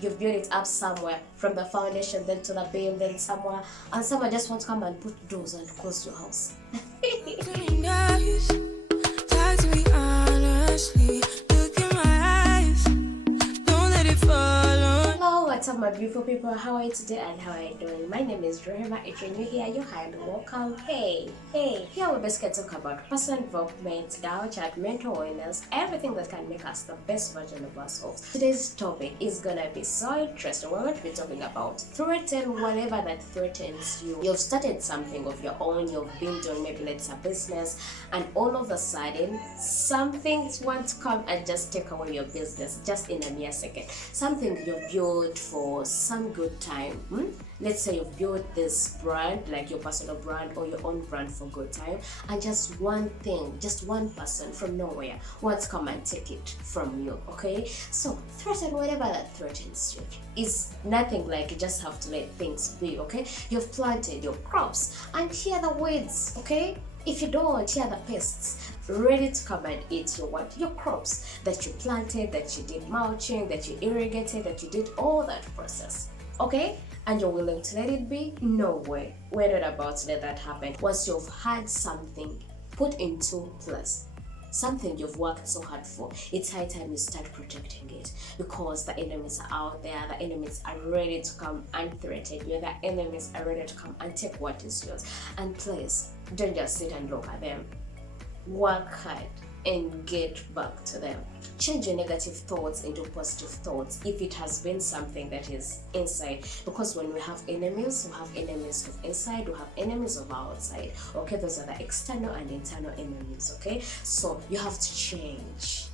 You've built it up somewhere, from the foundation, then to the beam, then somewhere, and someone just wants to come and put doors and close your house. Talk to me honestly. Look in my eyes. Don't let it fall. Hello, what's up, my beautiful people? How are you today and how are you doing? My name is Rehema. If you're new here, you're highly welcome. Hey. Here we basically talk about personal development, doubt, chat, mental awareness, everything that can make us the best version of ourselves. Today's topic is gonna be so interesting. We're going to be talking about threaten whatever that threatens you. You've started something of your own, you've been doing maybe let's a business, and all of a sudden something wants to come and just take away your business just in a mere second. Something you built for some good time. Let's say you've built this brand, like your personal brand or your own brand for good time, and just one thing, just one person from nowhere wants to come and take it from you. Okay, so threaten whatever that threatens you. Is nothing like you just have to let things be. Okay, you've planted your crops and here the weeds. Okay, if you don't, here the pests ready to come and eat your crops that you planted, that you did mulching, that you irrigated, that you did all that process. Okay, and you're willing to let it be? No way. We're not about to let that happen. Once you've had something put into place, something you've worked so hard for, it's high time you start protecting it, because the enemies are out there. The enemies are ready to come and threaten you. The enemies are ready to come and take what is yours. And please, don't just sit and look at them. Work hard and get back to them. Change your negative thoughts into positive thoughts if it has been something that is inside, because when we have enemies of inside, we have enemies of outside. Okay, those are the external and internal enemies. Okay, so you have to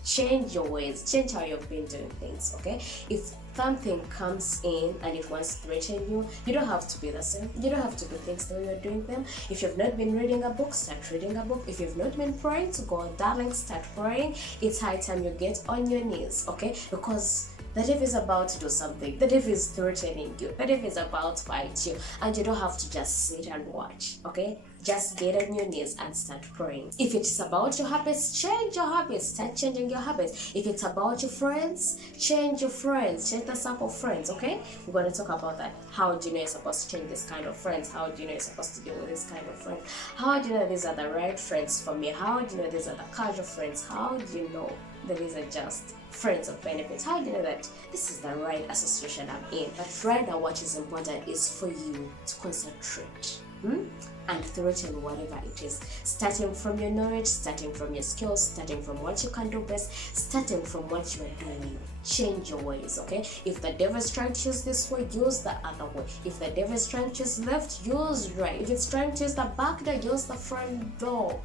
change your ways, change how you've been doing things. Okay, if something comes in and it wants to threaten you, you don't have to be the same. You don't have to do things the way you're doing them. If you've not been reading a book, start reading a book. If you've not been praying to God, darling, start praying. It's high time you get on your knees. Okay, because the devil is about to do something. The devil is threatening you. The devil is about to fight you, and you don't have to just sit and watch. Okay, just get on your knees and start praying. If it's about your habits, change your habits. Start changing your habits. If it's about your friends, change your friends. Change the circle of friends. Okay, we're going to talk about that. How do you know you're supposed to change this kind of friends? How do you know you're supposed to deal with this kind of friends? How do you know these are the right friends for me? How do you know these are the casual friends? How do you know that these are just friends of benefits? How do you know that this is the right association I'm in? But right now, what is important is for you to concentrate and threaten whatever it is, starting from your knowledge, starting from your skills, starting from what you can do best, starting from what you are doing. Change your ways. Okay, if the devil is trying to use this way, use the other way. If the devil is trying to use left, use right. If it's trying to use the back door, use the front door.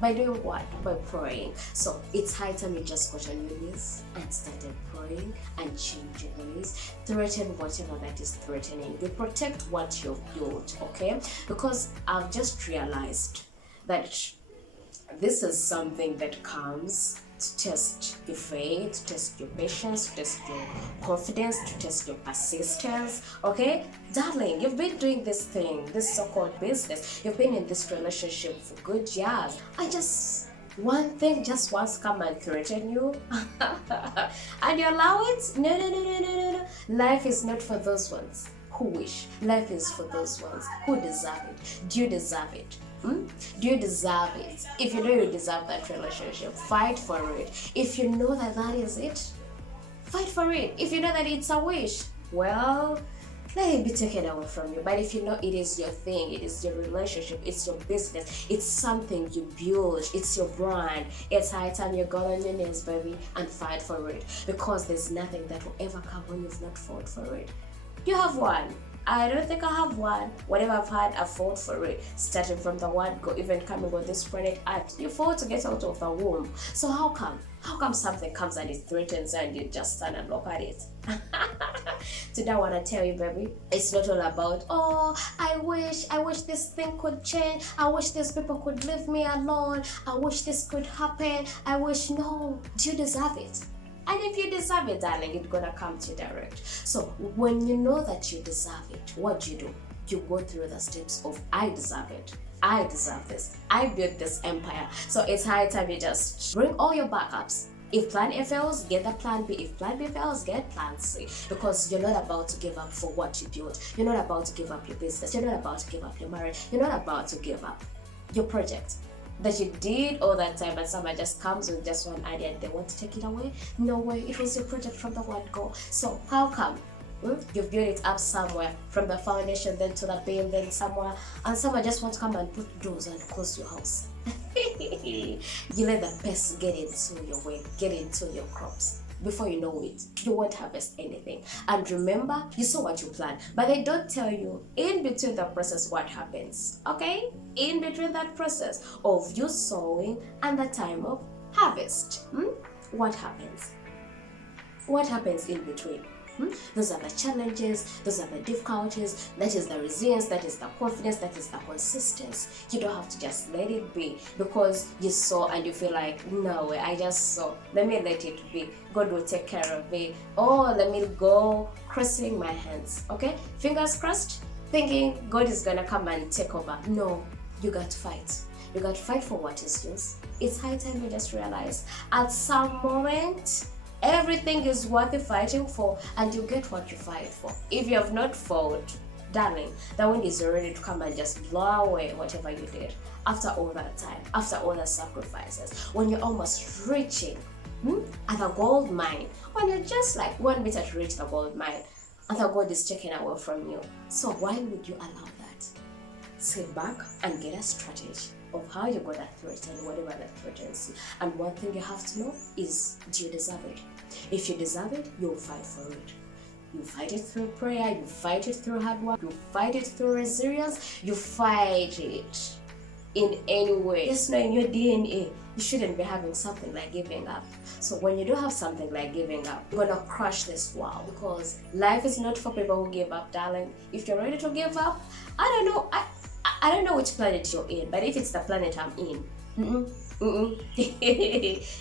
By doing what? By praying. So it's high time you just got on your knees and started praying and change your ways. Threaten whatever that is threatening you. Protect what you've built. Okay, because I've just realized that this is something that comes to test your faith, to test your patience, to test your confidence, to test your persistence. Okay, darling, you've been doing this thing, this so-called business, you've been in this relationship for good years, and just one thing just wants to come and threaten you and you allow it? No. Life is not for those ones who wish. Life is for those ones who deserve it. Do you deserve it? Do you deserve it? If you know you deserve that relationship, fight for it. If you know that that is it, fight for it. If you know that it's a wish, well, let it be taken away from you. But if you know it is your thing, it is your relationship, it's your business, it's something you build, it's your brand, it's high time you go on your knees, baby, and fight for it. Because there's nothing that will ever come when you've not fought for it. You have one. I don't think I have one. Whatever I've had, I've fought for it. Starting from the word go, even coming with this chronic act, you fought to get out of the womb. So how come? How come something comes and it threatens and you just stand and look at it? Today I want to tell you, baby, it's not all about, oh, I wish this thing could change. I wish these people could leave me alone. I wish this could happen. No. Do you deserve it? And if you deserve it, darling, it's gonna come to you direct. So when you know that you deserve it, what do? You go through the steps of I deserve it. I deserve this. I built this empire. So it's high time you just bring all your backups. If plan A fails, get the plan B. If plan B fails, get plan C. Because you're not about to give up for what you built. You're not about to give up your business. You're not about to give up your marriage. You're not about to give up your project that you did all that time, and someone just comes with just one idea and they want to take it away. No way, it was your project from the word go. So how come you've built it up somewhere, from the foundation, then to the beam, then somewhere, and someone just wants to come and put doors and close your house? You let the pest get into your way, get into your crops. Before you know it, you won't harvest anything. And remember, you saw what you planned, but they don't tell you in between the process what happens. Okay? In between that process of you sowing and the time of harvest, what happens? What happens in between? Those are the challenges, those are the difficulties, that is the resilience, that is the confidence, that is the consistency. You don't have to just let it be because you saw and you feel like, no way, I just saw, let me let it be. God will take care of it. Oh, let me go crossing my hands. Okay? Fingers crossed, thinking God is gonna come and take over. No, you got to fight. You got to fight for what is yours. It's high time you just realize at some moment, everything is worth fighting for, and you get what you fight for. If you have not fought, darling, the wind is ready to come and just blow away whatever you did after all that time, after all the sacrifices, when you're almost reaching at the gold mine, when you're just like 1 meter to reach the gold mine, and the gold is taken away from you. So why would you allow that? Sit back and get a strategy of how you're gonna threaten whatever that threatens you. And one thing you have to know is, do you deserve it? If you deserve it, you'll fight for it. You fight it through prayer, you fight it through hard work, you fight it through resilience, you fight it in any way. Just know in your DNA, you shouldn't be having something like giving up. So when you do have something like giving up, you're gonna crush this world, because life is not for people who give up, darling. If you're ready to give up, I don't know which planet you're in, but if it's the planet I'm in,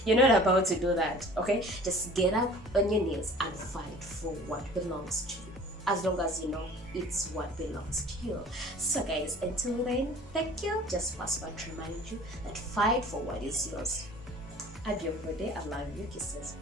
you're not about to do that, okay? Just get up on your knees and fight for what belongs to you, as long as you know it's what belongs to you. So guys, until then, thank you. Just pass by to remind you that fight for what is yours. Have a beautiful day. I love you. Kisses.